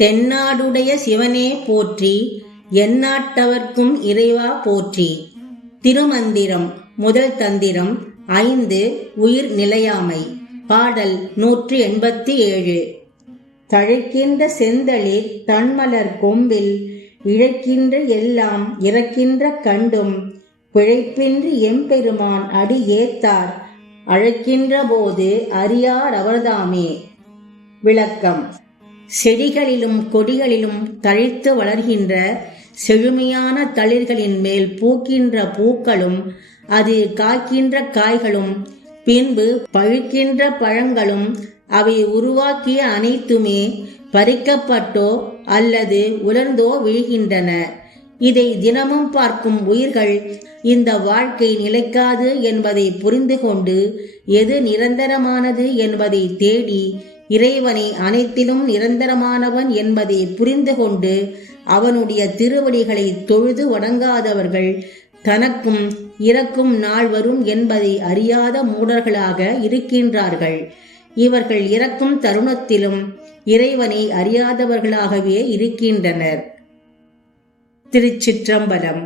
தென்னாடுடைய சிவனே போற்றி, எந்நாட்டவர்க்கும் இறைவா போற்றி. திருமந்திரம். முதல் தந்திரம். 5. உயிர் நிலையாமை. பாடல் 187. தழைக்கின்ற செந்தளிர் தன்மலர் கொம்பில் இழைக்கின்ற எல்லாம் இறக்கின்ற கண்டும் பிழைப்பின்றி எம்பெருமான் அடி ஏத்தார் அழைக்கின்ற போது அறியார் அவர்தாமே. விளக்கம். செடிகளிலும் கொடிகளிலும் தழைத்து வளர்கின்ற செழுமையான தளிர்களின் மேல் பூக்கின்ற பூக்களும் அது காய்க்கின்ற காய்களும் பின்பு பழுக்கின்ற பழங்களும் அவை உருவாக்கிய அனைத்துமே பறிக்கப்பட்டோ அல்லது உலர்ந்தோ விழுகின்றன. இதை தினமும் பார்க்கும் உயிர்கள் இந்த வாழ்க்கை நிலைக்காது என்பதை புரிந்து கொண்டு எது நிரந்தரமானது என்பதை தேடி இறைவனை அனைத்திலும் நிரந்தரமானவன் என்பதை புரிந்து கொண்டு அவனுடைய திருவடிகளை தொழுது வணங்காதவர்கள் தனக்கும் இறக்கும் நாள் வரும் என்பதை அறியாத மூடர்களாக இருக்கின்றார்கள். இவர்கள் இறக்கும் தருணத்திலும் இறைவனை அறியாதவர்களாகவே இருக்கின்றனர். திருச்சிற்றம்பலம்.